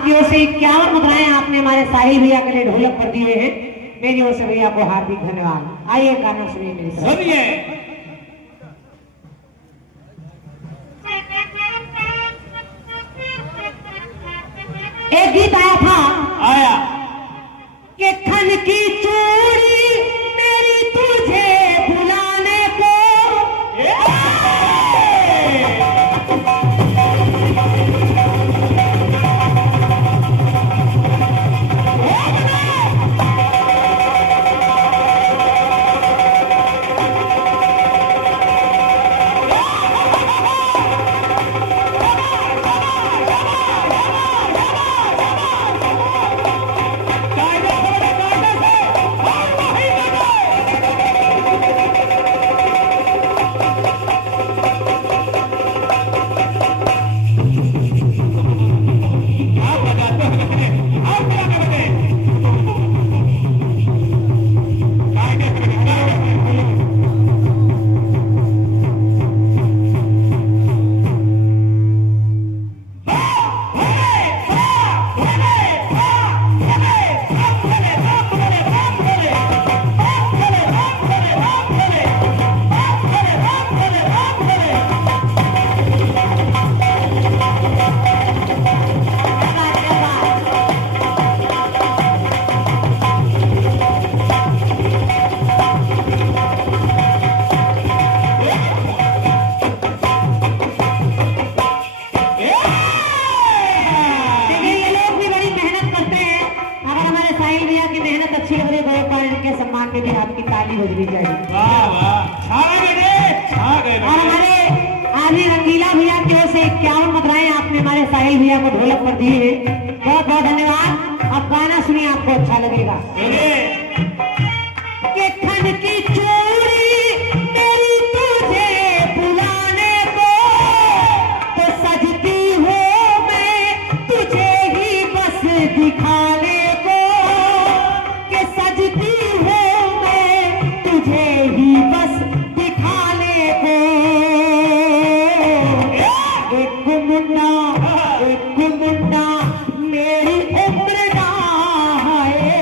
की ओर से 51 मुद्राएं आपने हमारे साहिल भैया के लिए ढोलक पर दिए हैं। मेरी ओर से भैया को हार्दिक धन्यवाद। आइए गाना सुनिए मेरी तरफ। सुनिए। एक गीत आया था आया कि खन की चूड़ी मेरी तुझे बुलाने को में भी आपकी ताली बजनी चाहिए। वाह वाह, छा गए, छा गए। और हमारे आदि रंगीला भैया की ओर से 51 मुद्राएं आपने हमारे साहिल भैया को ढोलक पर दी है। बहुत बहुत धन्यवाद। अब गाना सुनिए, आपको अच्छा लगेगा। कि खन की चूड़ी मेरी तुझे बुलाने को, तो सजती हूँ मैं तुझे ही बस दिखाने को, कि सजती हूँ मैं तुझे ही बस दिखाने को। एक मुन्ना मेरी उम्र ना है,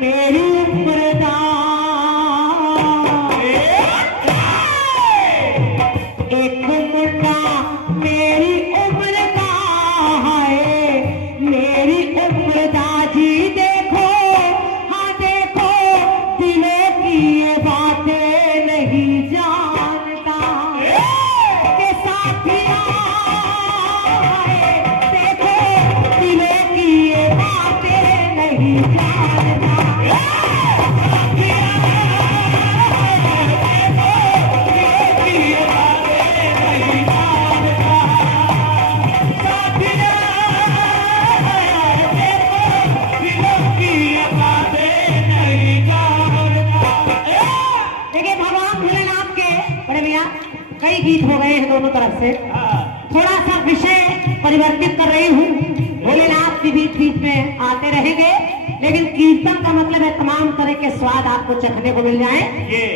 मेरी उम्र ना। एक मुन्ना मेरी उम्र का है, मेरी उम्र दाजी। देखो हाँ देखो, दिलों की ये बातें नहीं जानता, के साथिया देखो दिलों की ये बातें नहीं जानता। देखिए भगवान भोलेनाथ के बड़े भैया कई गीत हो गए हैं दोनों तरफ से। थोड़ा सा विषय परिवर्तित कर रही हूँ। भोलेनाथ के बीच बीच में आते रहेंगे, लेकिन कीर्तन का मतलब है तमाम तरह के स्वाद आपको चखने को मिल जाए।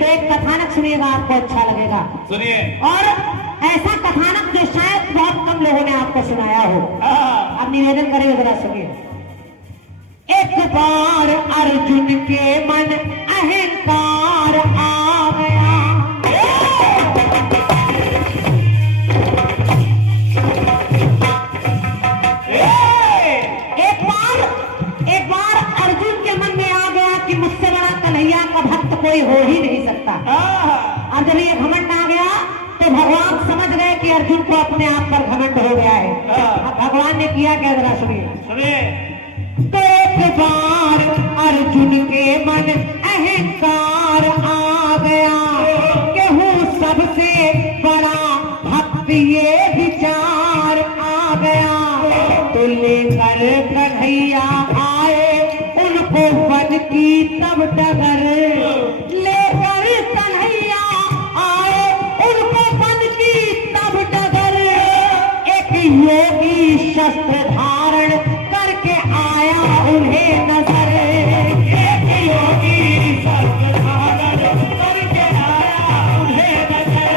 तो एक कथानक सुनिएगा, आपको अच्छा लगेगा। सुनिए। और ऐसा कथानक जो शायद बहुत कम लोगों ने आपको सुनाया हो। आप निवेदन करेंगे, जरा सुनिए। एक बार अर्जुन के मन अहंकार आ गया, एक बार अर्जुन के मन में आ गया कि मुझसे बड़ा कन्हैया का भक्त कोई हो ही नहीं सकता। और जब ये घमंड आ गया तो भगवान समझ गए कि अर्जुन को अपने आप पर घमंड हो गया है। अब भगवान ने किया क्या, जरा सुनिए। सुनिए। तो एक बार अर्जुन के मन अहंकार आ गया, कि हूँ सबसे बड़ा भक्त, ये विचार आ गया। तो लेकर कन्हैया आए उनको वन की तब डगर, लेकर कन्हैया आए उनको वन की तब डगर। एक योगी शस्त्र धारण करके आया उन्हें नजर, एक योगी शस्त्र धारण करके आया उन्हें नजर,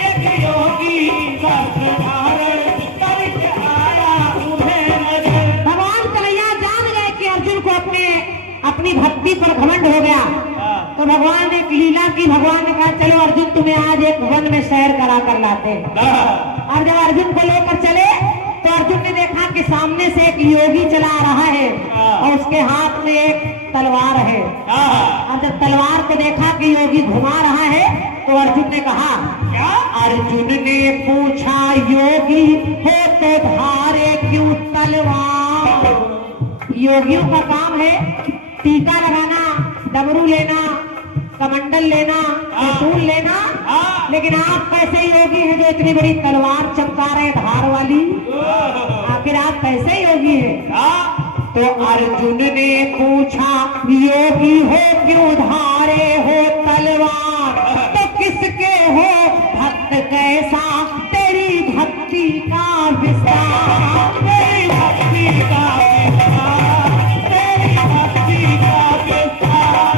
एक योगी शस्त्र धारण करके आया उन्हें नजर। भक्ति पर घमंड हो गया तो भगवान ने एक लीला की। भगवान ने कहा चलो अर्जुन तुम्हें आज एक वन में सैर करा कर लाते हैं। और जब अर्जुन को लेकर चले तो अर्जुन ने देखा कि सामने से एक योगी चला आ रहा है और उसके हाथ में एक तलवार है। और जब तलवार को देखा कि योगी घुमा रहा है तो अर्जुन ने कहा क्या? अर्जुन ने पूछा योगी हो तो धारे क्यों तलवार? योगियों का काम है टीका लगाना, डमरू लेना, कमंडल लेना, त्रिशूल लेना, लेकिन आप कैसे योगी हैं जो इतनी बड़ी तलवार चमका रहे धार वाली? आखिर आप कैसे योगी हैं? तो अर्जुन ने पूछा योगी हो क्यों धारे हो तलवार? तो किसके हो भक्त कैसा तेरी भक्ति का विस्तार? तेरी भक्ति का विस्तार, तेरी भक्ति का विस्तार,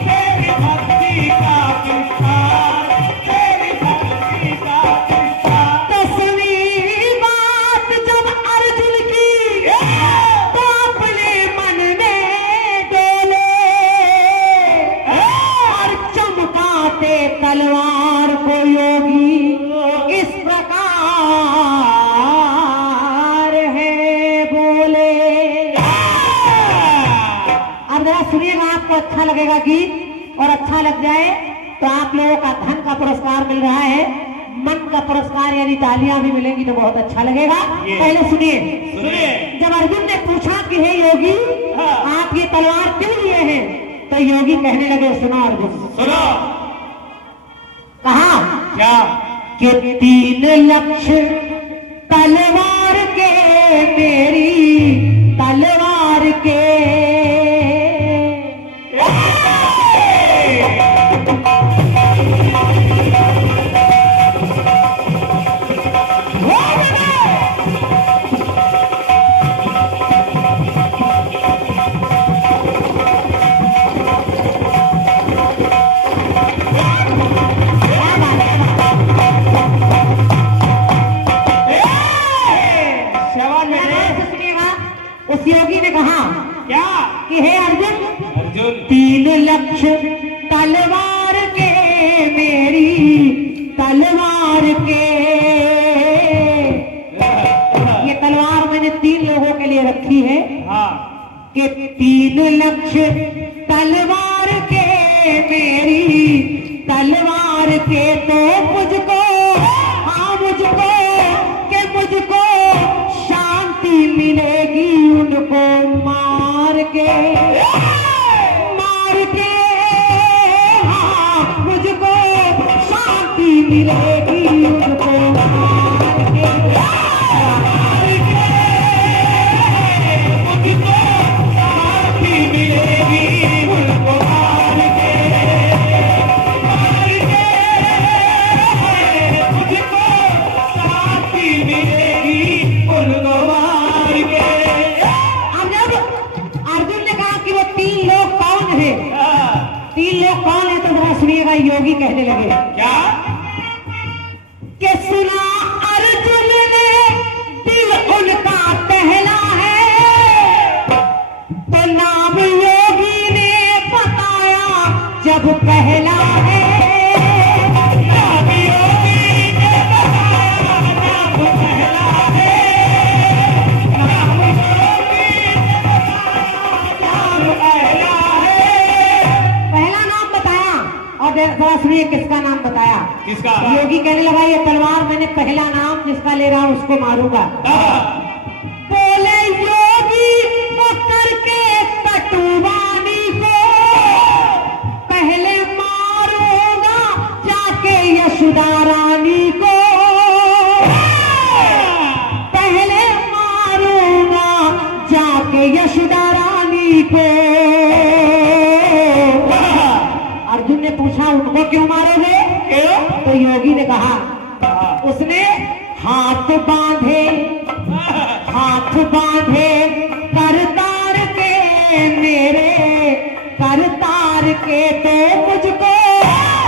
तेरी भक्ति का विस्तार, तेरी भक्ति का विस्तार। तो सुनी बात जब अर्जुन की तो अपने मन में डोले और चमकाते तलवार को योगी इस प्रकार है बोले। अब जरा सुनिएगा, आपको अच्छा लगेगा गीत और अच्छा लग जाए तो आप लोगों का धन का पुरस्कार मिल रहा है, मन का पुरस्कार यानी तालियां भी मिलेंगी तो बहुत अच्छा लगेगा। पहले सुनिए। जब अर्जुन ने पूछा कि हे योगी आप ये तलवार क्यों लिए हैं तो योगी कहने लगे सुनो अर्जुन सुनो। कहा क्या? कि 3 लक्ष्य तलवार के मेरी तलवार के। उस योगी ने कहा क्या? कि हे अर्जुन अर्जुन 3 लक्ष्य तलवार के मेरी तलवार के। ये तलवार मैंने 3 लोगों के लिए रखी है कि 3 लक्ष्य तलवार के मेरी तलवार के। तो मुझको हाँ मुझको के मुझको शांति मिलेगी उनको मार के, मार के। हाँ मुझको शांति मिलेगी उनको मार के, मार के। मुझको शांति मिलेगी उनको मार के, मार के। मुझको शांति मिलेगी उनको मार के। अब जब अर्जुन ने कहा कि वो 3 लोग कौन है, 3 लोग कौन है तो जरा सुनिएगा। योगी कहने लगे क्या? कि सुना अर्जुन ने दिल उनका पहला है तो नाम योगी ने बताया जब पहला है। नाम योगी ने बताया जब पहला है, नाम योगी ने बताया जब पहला है। पहला नाम बताया और जरा सुनिए किसका नाम बताया। किसका? योगी कहने लगा ये तलवार मैंने पहला नाम जिसका ले रहा हूं उसको मारूंगा। बोले योगी वो करके कटुवानी को पहले मारूंगा जाके यशोदा रानी को, पहले मारूंगा जाके यशोदा रानी को। अर्जुन ने पूछा उनको क्यों मारोगे? क्यों? तो योगी ने कहा उसने हाथ बांधे, हाथ बांधे करतार के मेरे करतार के। तो मुझको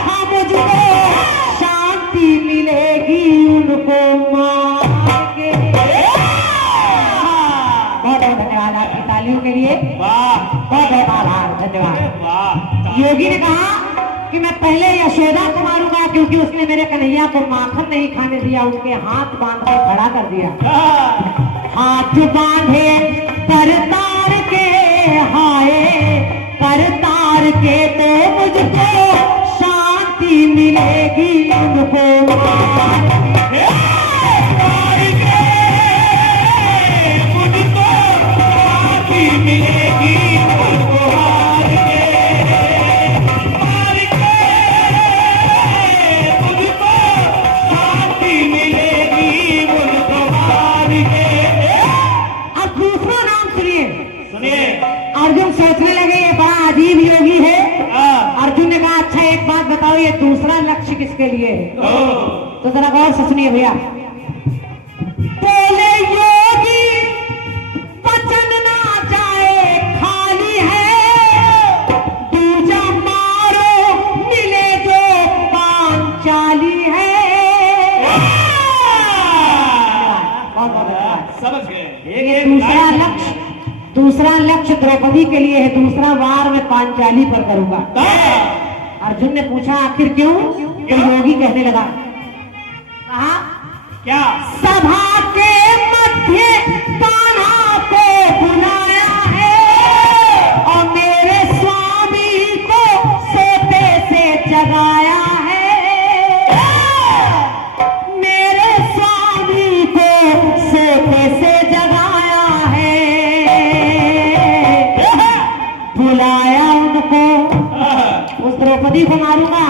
हाँ मुझको शांति मिलेगी उनको मार के। बहुत बहुत धन्यवाद आपकी तालियों के लिए। वाह बहुत बहुत आभार, धन्यवाद। योगी ने कहा कि मैं पहले यशोदा को मारूंगा, क्योंकि उसने मेरे कन्हैया को माखन नहीं खाने दिया, उनके हाथ बांध के खड़ा कर दिया। हाथ बांधे कर तार के, हाय कर तार के, तो मुझको शांति मिलेगी उनको मार के। मुझको शांति मिलेगी उनको मार के, मार के मुझको शांति मिलेगी उनको मार के। अब दूसरा नाम सुनिए। सुनिए। अर्जुन सोचने लगे ये बड़ा अजीब योगी है। अर्जुन ने कहा अच्छा एक बात बताओ, ये दूसरा लक्ष्य किसके लिए है? तो जरा गौर से सुनिए भैया। बोले योगी वचन ना जाए खाली है, दूजा मारो मिले जो पांचाली है। बहुत बहुत धन्यवाद। समझ गए। ये दूसरा लक्ष्य द्रौपदी के लिए है, दूसरा वार में पांचाली पर करूंगा। अर्जुन ने पूछा आखिर क्यों? तो योगी कहने लगा, कहा क्या? सभा के मध्य कान्हा को बुलाया है, और मेरे स्वामी को सोते से जगाया है। मेरे स्वामी को सोते से जगाया है, बुलाया उनको। उस द्रौपदी को मारूंगा,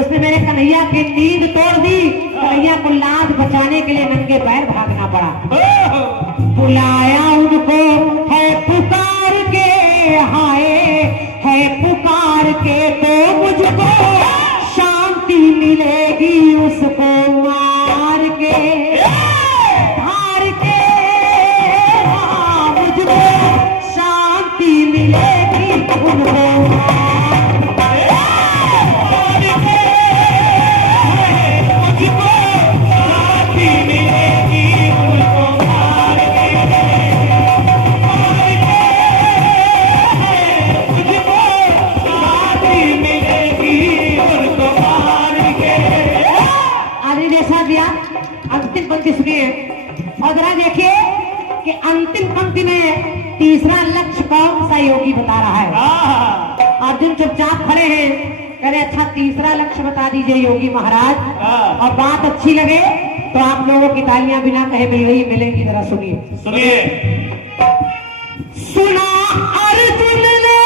उसने मेरे कन्हैया की नींद तोड़ दी, कन्हैया को लाज बचाने के लिए नंगे पैर भागना पड़ा। बुलाया उनको, है पुकार के, हाय है पुकार के, तो मुझको शांति मिलेगी उसको मार के, हार के। हाँ, मुझको शांति मिलेगी उनको अंतिम पंक्ति सुनिए और जरा देखिए कि अंतिम पंक्ति में तीसरा लक्ष्य कौन सा योगी बता रहा है। अर्जुन चुपचाप खड़े हैं, कह रहे अच्छा तीसरा लक्ष्य बता दीजिए योगी महाराज, और बात अच्छी लगे तो आप लोगों की तालियां बिना कहे मिल रही मिलेंगी। जरा सुनिए। सुना अर्जुन ने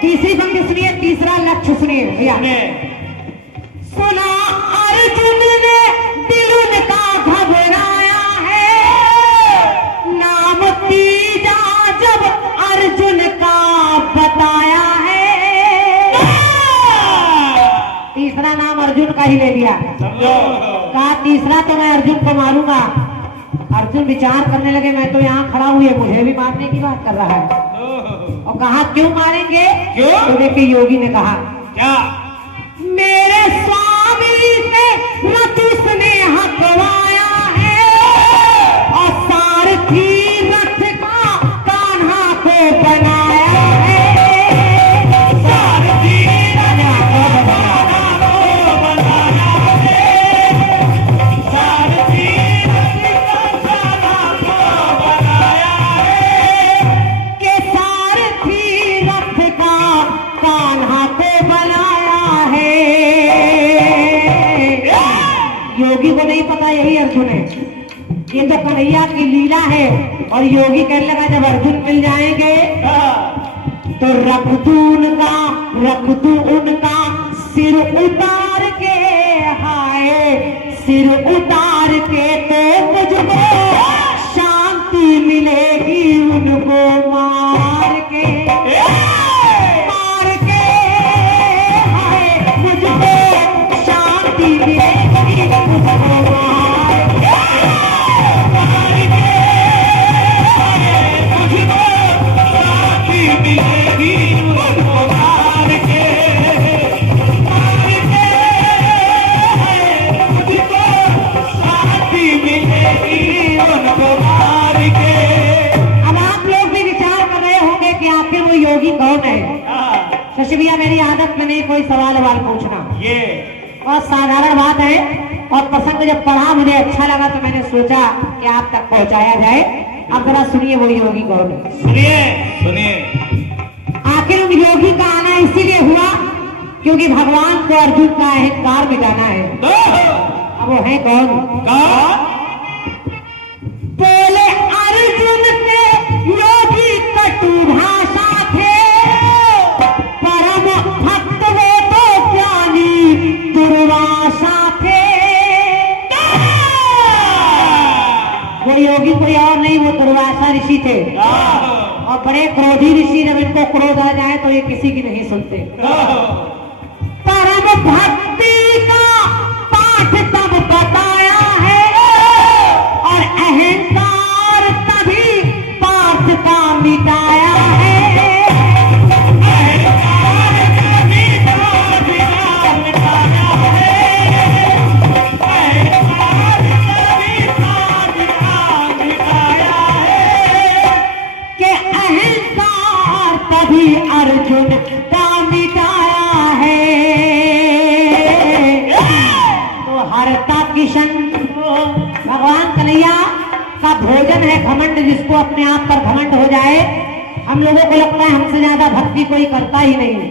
तीसरी पंक्ति सुनिए, तीसरा लक्ष्य सुनिए भैया। सुना अर्जुन ने दिल उनका घबराया है, नाम तीजा जब अर्जुन का बताया है। तीसरा नाम अर्जुन का ही ले लिया, कहा तीसरा तो मैं अर्जुन को मारूंगा। अर्जुन विचार करने लगे मैं तो यहाँ खड़ा हुए, मुझे भी मारने की बात कर रहा है। और कहा क्यों मारेंगे? क्यों? तो देखिए योगी ने कहा क्या? मेरे स्वामी से रथ उसने हकवाया है, और सारथी रथ का कान्हा को बनाया है। सारथी रथ को बनाया है, सारथी रथ का कान्हा को बनाया है, के सारथी रथ का कान्हा को बनाया है। योगी को नहीं पता यही अर्जुन है, ये तो कन्हैया की लीला है। और योगी कहने लगा जब अर्जुन मिल जाएंगे तो रख दू उनका सिर उतार के, हाय सिर उतार के, तो मुझको शांति मिलेगी उनको मार के, मार के, हाय मुझको शांति मिलेगी उनको मार के। मिलेगी उनको मार के, मार के। ऋषि भैया मेरी आदत में नहीं कोई सवाल पूछना, ये बहुत साधारण बात है। और प्रसंग जब पढ़ा मुझे अच्छा लगा तो मैंने सोचा कि आप तक पहुंचाया जाए। अब जरा सुनिए वो योगी कौन है। सुनिए सुनिए। आखिर उन योगी का आना इसीलिए हुआ क्योंकि भगवान को अर्जुन का अहंकार मिटाना है। अब वो है कौन? बोले अर्जुन के योगी कटु भाषा थे, परम भक्त वो तो ज्ञानी दुर्वासा थे। वो योगी कोई और नहीं, वो दुर्वासा ऋषि थे और बड़े क्रोधी ऋषि। जब इनको क्रोध आ जाए तो ये किसी की नहीं सुनते। परम भक्ति का पाठ तब बताया है और अहंकार तभी पाठ का मिटाया है। अर्जुन का मिटाया है। तो हरता किशन भगवान कन्हैया का भोजन है घमंड, जिसको अपने आप पर घमंड हो जाए। हम लोगों को लगता है हमसे ज्यादा भक्ति कोई करता ही नहीं है।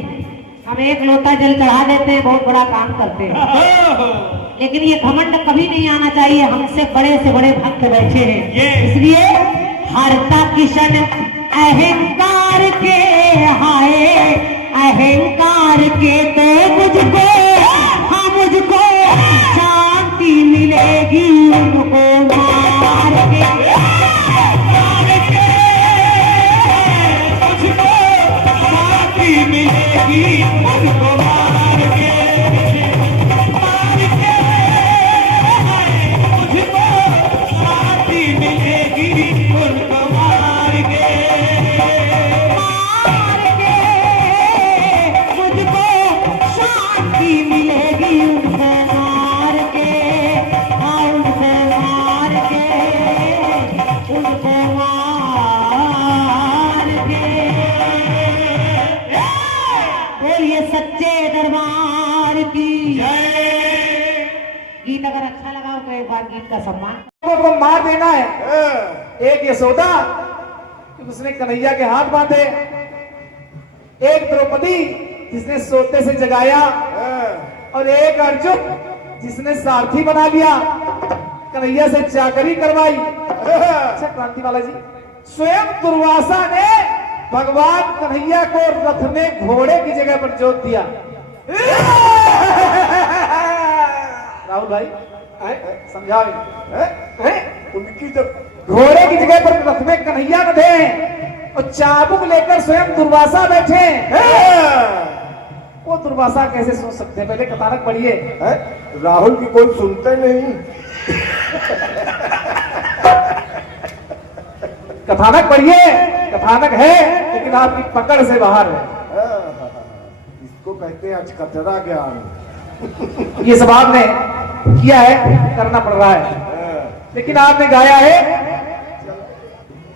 हम एक लोटा जल चढ़ा देते हैं, बहुत बड़ा काम करते हैं, लेकिन ये घमंड कभी नहीं आना चाहिए। हमसे बड़े से बड़े भक्त बैठे हैं, इसलिए हरता किशन अहंकार के हाय अहंकार के तो मुझको, हाँ मुझको शांति मिलेगी उनको मार के। मुझको शांति मिलेगी उनको मार के, मार के मुझको शांति मिलेगी उनको मार के। सच्चे दरबार की जय। गीत अगर अच्छा लगा हो तो एक बार गीत का सम्मान को मार देना है। एक यशोदा उसने कन्हैया के हाथ बांधे, एक द्रौपदी जिसने सोते से जगाया और एक अर्जुन जिसने सारथी बना लिया, कन्हैया से चाकरी करवाई। अच्छा क्रांति वाला जी, स्वयं दुर्वासा ने भगवान कन्हैया को रथ में घोड़े की जगह पर जोत दिया। राहुल भाई समझाओ, उनकी जब घोड़े की जगह पर रथ में कन्हैया बंधे और चाबुक लेकर स्वयं दुर्वासा बैठे, वो दुर्वासा कैसे सोच सकते हैं? पहले कथानक पढ़िए। राहुल की कोई सुनते नहीं। कथानक पढ़िए, कथानक है लेकिन आपकी पकड़ से बाहर है। इसको कहते हैं अचकचरा ज्ञान। ये सब आपने किया है, करना पड़ रहा है, लेकिन आपने गाया है।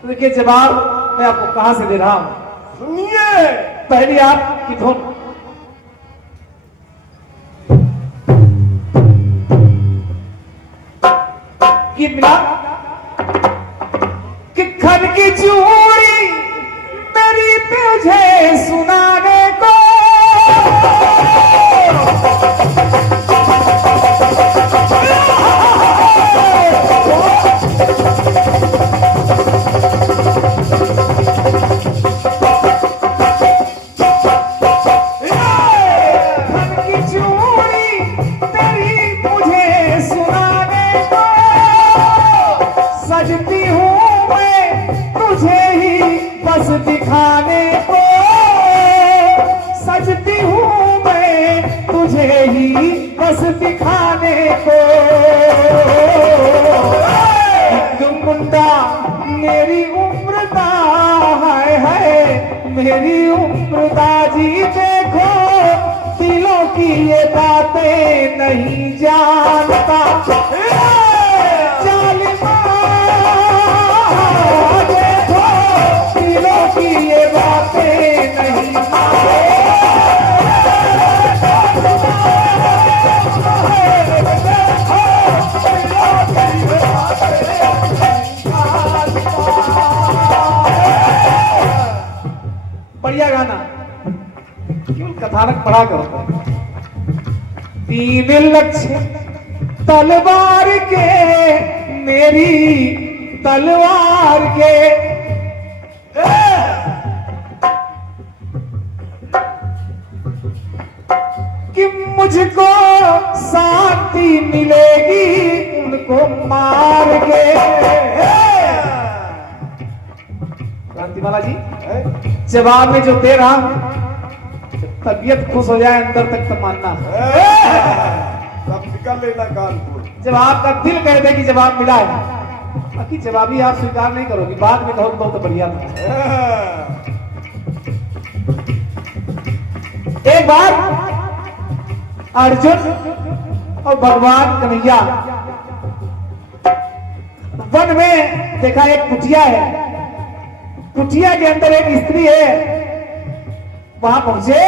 तो देखिए जवाब मैं आपको कहां से दे रहा हूं, सुनिए। पहली आपकी धुन गीत मिला कि खन की चूड़ी मेरी तुझे सुनाने को, दिखाने को सजती हूँ मैं तुझे ही बस दिखाने को। तुम मुंडा मेरी उम्र दा है मेरी उम्र दाजी, देखो दिलों की ये बातें नहीं जानता। देखो दिलों की ये बातें नहीं बढ़िया गाना, क्यों कथानक पढ़ा करो। 3 लक्ष्य तलवार के, मेरी तलवार के, कि मुझको शांति मिलेगी उनको मार के। क्रांतिमाला जी जवाब में जो दे रहा हूं, तबीयत खुश हो जाए अंदर तक तो मानना। सब निकल लेना कानपुर। जब आपका दिल कह दे कि जवाब मिला है, बाकी जवाबी आप स्वीकार नहीं करोगी, बाद में कहो तो बढ़िया था। एक बार अर्जुन और भगवान कन्हैया वन में देखा एक कुटिया है, कुटिया के अंदर एक स्त्री है। वहां पहुंचे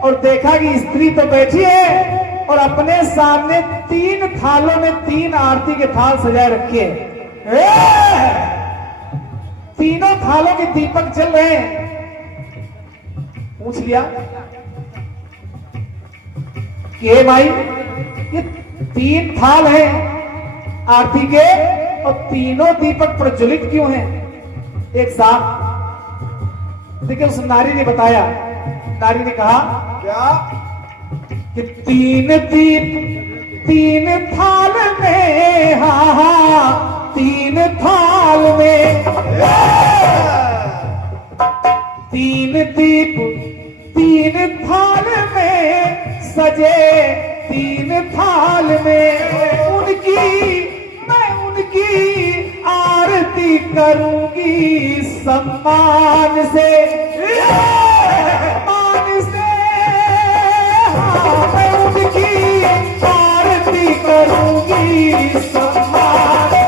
और देखा कि स्त्री तो बैठी है और अपने सामने 3 थालों में 3 आरती के थाल सजाए रखे हैं। तीनों थालों के दीपक जल रहे हैं। पूछ लिया कि हे भाई, ये 3 थाल हैं आरती के और तीनों दीपक प्रज्वलित क्यों हैं एक साथ? देखिए उस नारी ने बताया, नारी ने कहा क्या? कि 3 दीप 3 थाल में, हाँ 3 थाल में, 3 दीप 3 थाल में सजे, 3 थाल में मैं उनकी आरती करूंगी सम्मान से, मान से। हाँ, मैं उनकी आरती करूंगी सम्मान से।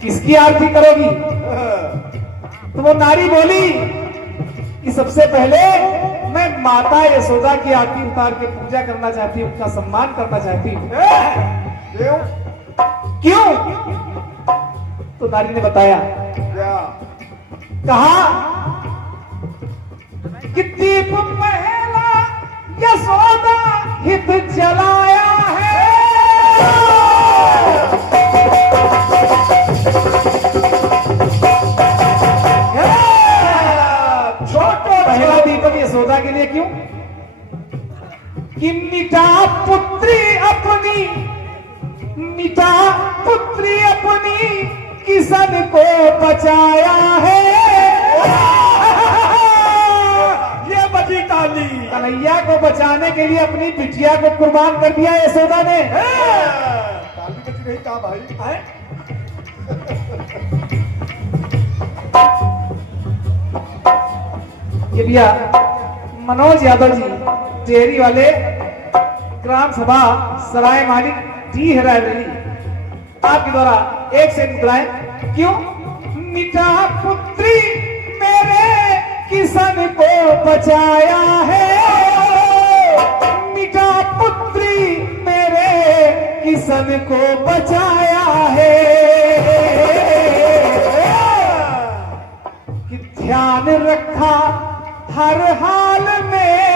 किसकी आरती करोगी? तो वो नारी बोली कि सबसे पहले मैं माता यशोदा की आरती उतार के पूजा करना चाहती हूँ, उनका सम्मान करना चाहती हूँ। क्यों? क्यों? तो नारी ने बताया, क्या? कहा कि दीप पहला यशोदा हित जलाया है, पहला दीपक यशोदा के लिए। क्यों? कि मिटा पुत्री अपनी, मिटा पुत्री अपनी, किसन को बचाया है। ये बजी ताली। कन्हैया को बचाने के लिए अपनी बिटिया को कुर्बान कर दिया यशोदा ने। ताली बजी नहीं कहा भाई? ये भैया मनोज यादव जी डेयरी वाले, ग्राम सभा सराय मालिक डी रायबरेली, आपके द्वारा एक से मुद्राएं। क्यों? मिटा पुत्री मेरे किसन को बचाया है, मिटा पुत्री मेरे किसन को बचाया है। कि ध्यान रखा हर हाल में,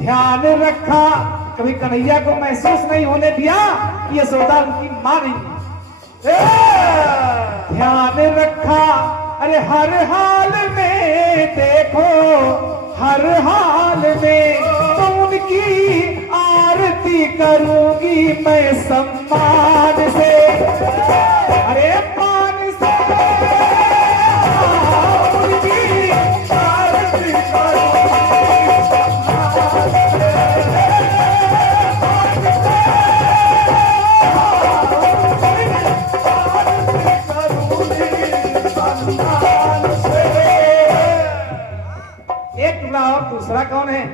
ध्यान रखा, कभी कन्हैया को महसूस नहीं होने दिया कि यशोदा उनकी मां नहीं। ध्यान रखा, अरे हर हाल में देखो, हर हाल में तो उनकी आरती करूंगी मैं सम्मान से, अरे मान से उनकी आरती करूंगी सम्मान से। एक टुकड़ा और दूसरा कौन है?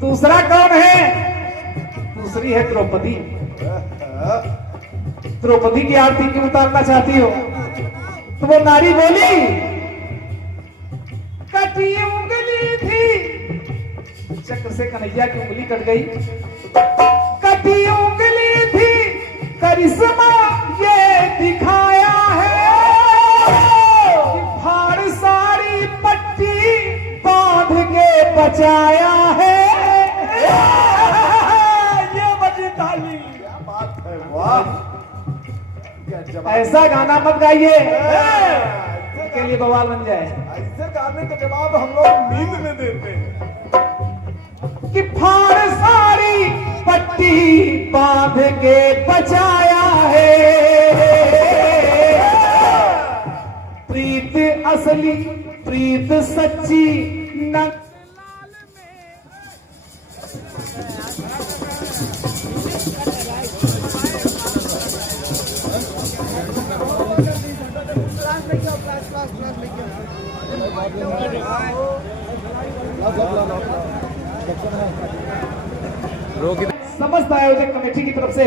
दूसरा कौन है? दूसरी है द्रौपदी। द्रौपदी की आरती क्यों उतारना चाहती हो? तो वो नारी बोली, कट कटी उंगली थी, चक्र से कन्हैया की उंगली कट गई। कटी उंगली थी, करिश्मा ये दिखाया है कि फाड़ सारी पट्टी बांध के बचाया है। ये बजी ताली। क्या बात है, वाह क्या जवाब। ऐसा गाना मत गाइए ऐसे के लिए बवाल बन जाए ऐसे गाने का जवाब हम लोग नींद में देते हैं। कि फाड़ सारी पट्टी बांध के बचाया है। प्रीत असली, प्रीत सच्ची न समस्त आयोजक कमेटी की तरफ से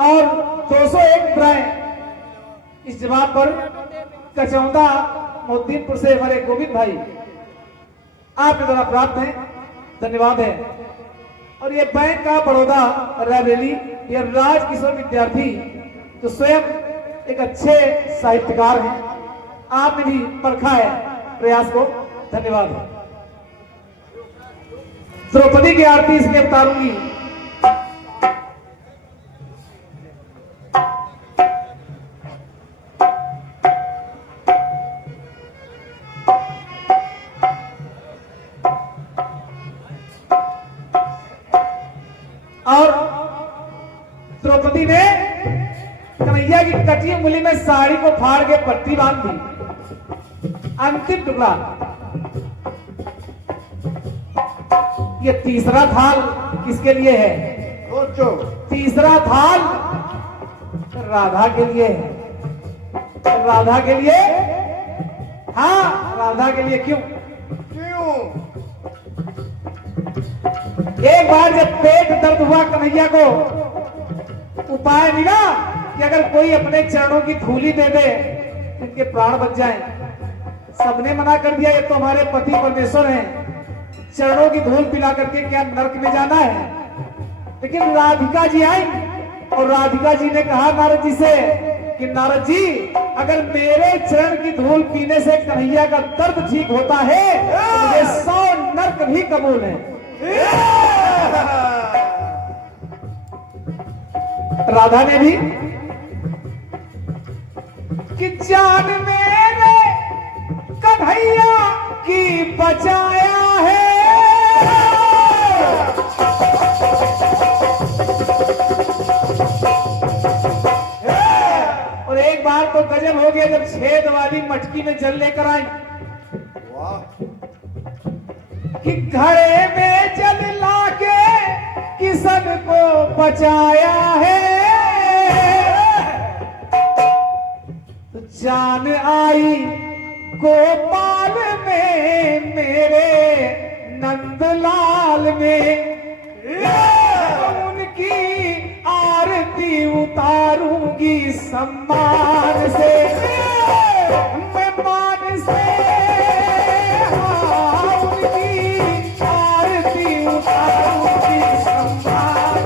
और 201 मुद्राएं इस जवाब पर कचौंदा मोहद्दीनपुर से हमारे गोविंद भाई आपके द्वारा प्राप्त है, धन्यवाद है। और ये बैंक का बड़ौदा रायबरेली, ये राज किशोर विद्यार्थी जो स्वयं एक अच्छे साहित्यकार हैं, आपने भी परखा है प्रयास को, धन्यवाद है। द्रौपदी की आरती इसलिए उतारूंगी। और द्रौपदी ने कन्हैया की कटी उंगली में साड़ी को फाड़ के पट्टी बांध दी। अंतिम टुकड़ा, ये तीसरा थाल किसके लिए है? सोचो। तीसरा थाल राधा के लिए है। राधा के लिए, हाँ राधा के लिए। क्यों? क्यों? एक बार जब पेट दर्द हुआ कन्हैया को, उपाय मिला कि अगर कोई अपने चरणों की धूली दे दे तो इनके प्राण बच जाएं। सबने मना कर दिया, ये तो हमारे पति परमेश्वर हैं, चरणों की धूल पिला करके क्या नरक में जाना है। लेकिन राधिका जी आई और राधिका जी ने कहा नारद जी से कि नारद जी, अगर मेरे चरण की धूल पीने से कन्हैया का दर्द ठीक होता है तो मुझे 100 नरक भी कबूल है। राधा ने भी कि जान मेरे कन्हैया की बचाया है। और एक बार तो गजब हो गया जब छेद वाली मटकी में जल लेकर आई। वाह। कि घड़े में जल लाके किसन को बचाया है। तो जान आई गोपाल में, मेरे नंदलाल में, उनकी आरती उतारूंगी सम्मान से। मैं मान से उनकी आरती उतारूंगी सम्मान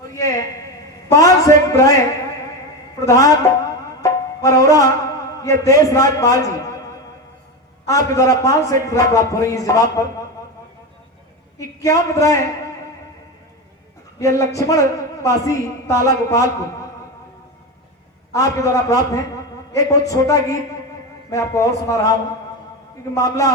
और ये 501 मुद्राएं प्रधान परौरा, ये देश राजपाल जी आपके द्वारा 501 मुद्रा प्राप्त हो रही है। इस जवाब पर 51 मुद्राएं ये लक्ष्मण पासी ताला गोपालपुर आपके द्वारा प्राप्त है। एक बहुत छोटा गीत मैं आपको और सुना रहा हूं क्योंकि मामला